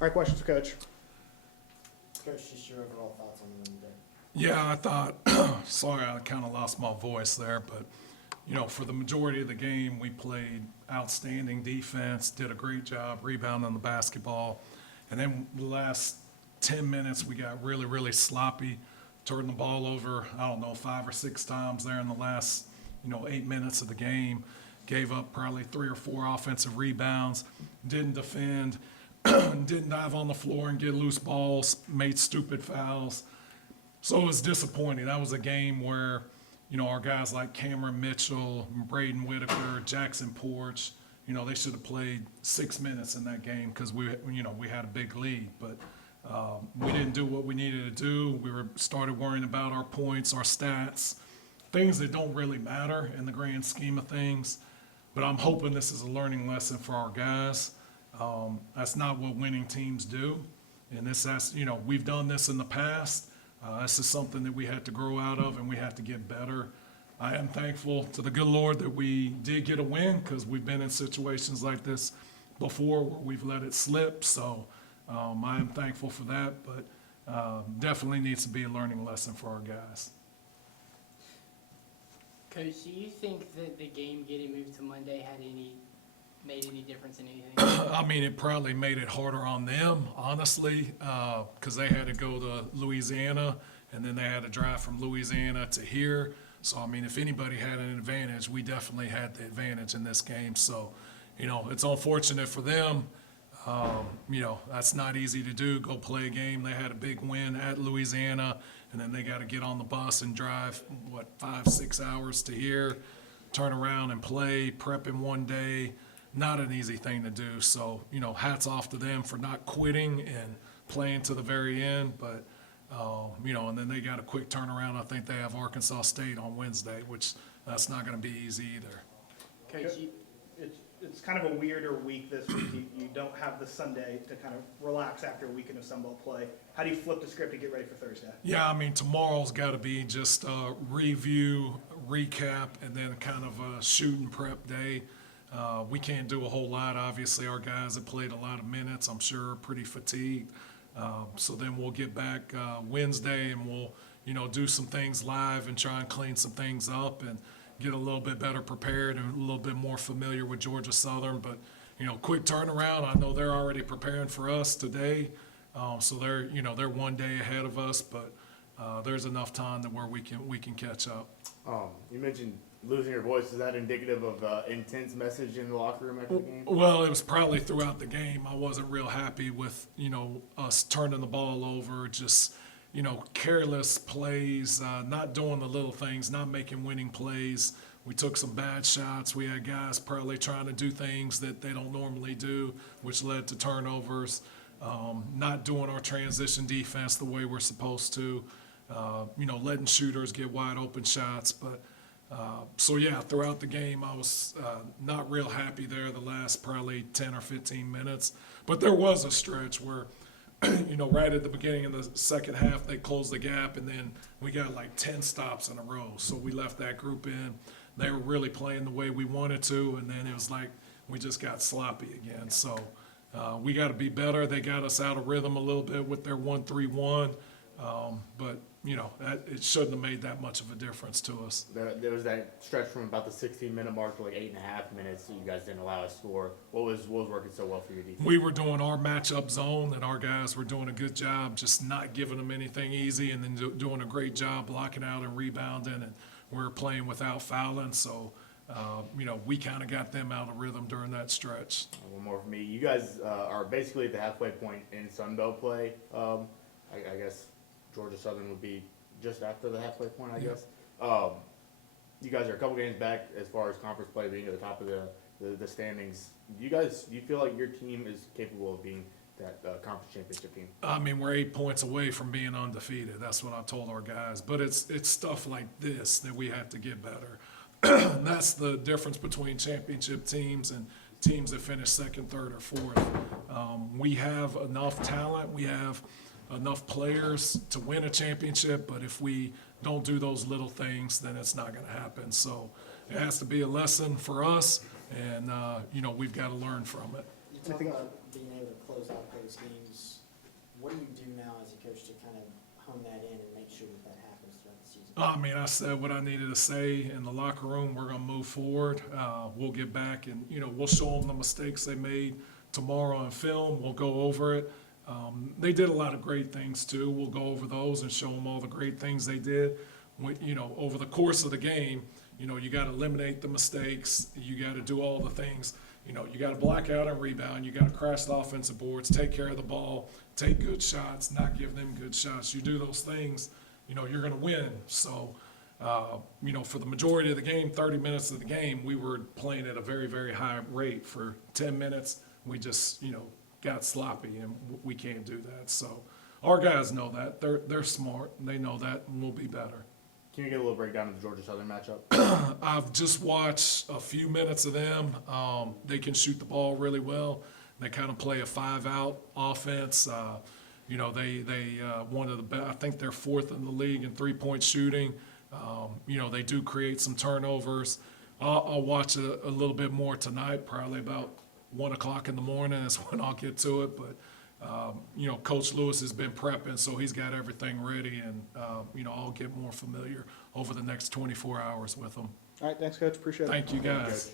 right, questions for Coach? Coach, just your overall thoughts on the win today. Yeah, I thought, sorry, I kind of lost my voice there, but, for the majority of the game, we played outstanding defense, did a great job rebounding the basketball. And then the last 10 minutes, we got really, really sloppy, turned the ball over, 5 or 6 times there in the last, 8 minutes of the game. Gave up probably 3 or 4 offensive rebounds, didn't defend, didn't dive on the floor and get loose balls, made stupid fouls. So it was disappointing. That was a game where, our guys like Cameron Mitchell, Braden Whitaker, Jackson Porch, they should have played 6 minutes in that game because we had a big lead. But we didn't do what we needed to do. We started worrying about our points, our stats, things that don't really matter in the grand scheme of things. But I'm hoping this is a learning lesson for our guys. That's not what winning teams do. And we've done this in the past. This is something that we had to grow out of and we had to get better. I am thankful to the good Lord that we did get a win because we've been in situations like this before where we've let it slip. So I am thankful for that, but definitely needs to be a learning lesson for our guys. Coach, do you think that the game getting moved to Monday made any difference in anything? I mean, it probably made it harder on them, honestly, because they had to go to Louisiana, and then they had to drive from Louisiana to here. So, I mean, if anybody had an advantage, we definitely had the advantage in this game. So, it's unfortunate for them. That's not easy to do, go play a game. They had a big win at Louisiana, and then they got to get on the bus and drive, 5-6 hours to here, turn around and play, prep in one day. Not an easy thing to do. So, hats off to them for not quitting and playing to the very end. But, and then they got a quick turnaround. I think they have Arkansas State on Wednesday, which that's not going to be easy either. Coach, It's kind of a weirder week this week. You don't have the Sunday to kind of relax after a weekend of Sunbelt play. How do you flip the script and get ready for Thursday? Yeah, I mean, tomorrow's got to be just a review, recap, and then kind of a shoot and prep day. We can't do a whole lot. Obviously, our guys have played a lot of minutes. I'm sure are pretty fatigued. So then we'll get back Wednesday and we'll, do some things live and try and clean some things up and get a little bit better prepared and a little bit more familiar with Georgia Southern. But, quick turnaround. I know they're already preparing for us today. So they're one day ahead of us, but there's enough time to where we can catch up. You mentioned losing your voice. Is that indicative of intense message in the locker room after the game? Well, it was probably throughout the game. I wasn't real happy with, us turning the ball over, just, careless plays, not doing the little things, not making winning plays. We took some bad shots. We had guys probably trying to do things that they don't normally do, which led to turnovers. Not doing our transition defense the way we're supposed to, letting shooters get wide open shots. But throughout the game, I was not real happy there the last probably 10 or 15 minutes. But there was a stretch where, right at the beginning of the second half, they closed the gap, and then we got like 10 stops in a row. So we left that group in. They were really playing the way we wanted to, and then it was like we just got sloppy again. So we got to be better. They got us out of rhythm a little bit with their 1-3-1. But it shouldn't have made that much of a difference to us. There was that stretch from about the 16-minute mark to like 8.5 minutes that you guys didn't allow a score. What was working so well for your defense? We were doing our matchup zone, and our guys were doing a good job just not giving them anything easy, and then doing a great job blocking out and rebounding, and we were playing without fouling. So, we kind of got them out of rhythm during that stretch. One more for me. You guys are basically at the halfway point in Sunbelt play. I guess Georgia Southern would be just after the halfway point, I guess. You guys are a couple games back as far as conference play being at the top of the standings. Do you feel like your team is capable of being that conference championship team? I mean, we're 8 points away from being undefeated. That's what I told our guys. But it's stuff like this that we have to get better. That's the difference between championship teams and teams that finish second, third, or fourth. We have enough talent. We have enough players to win a championship, but if we don't do those little things, then it's not going to happen. So it has to be a lesson for us, and we've got to learn from it. You Talk Anything else? about being able to close out those games. What do you do now as a coach to kind of hone that in and make sure that that happens throughout the season? I mean, I said what I needed to say in the locker room. We're going to move forward. We'll get back and, we'll show them the mistakes they made tomorrow in film. We'll go over it. They did a lot of great things too. We'll go over those and show them all the great things they did. Over the course of the game, you got to eliminate the mistakes. You got to do all the things. You got to block out and rebound. You got to crash the offensive boards, take care of the ball, take good shots, not give them good shots. You do those things, you're going to win. So, for the majority of the game, 30 minutes of the game, we were playing at a very, very high rate. For 10 minutes, we just, got sloppy, and we can't do that. So our guys know that. They're smart, and they know that, and we'll be better. Can you get a little breakdown of the Georgia Southern matchup? I've just watched a few minutes of them. They can shoot the ball really well. They kind of play a 5-out offense. They one of the best. I think they're 4th in the league in 3-point shooting. They do create some turnovers. I'll watch it a little bit more tonight, probably about 1 o'clock in the morning is when I'll get to it. But Coach Lewis has been prepping, so he's got everything ready, and I'll get more familiar over the next 24 hours with them. All right, thanks, Coach. Appreciate it. Thank you, guys.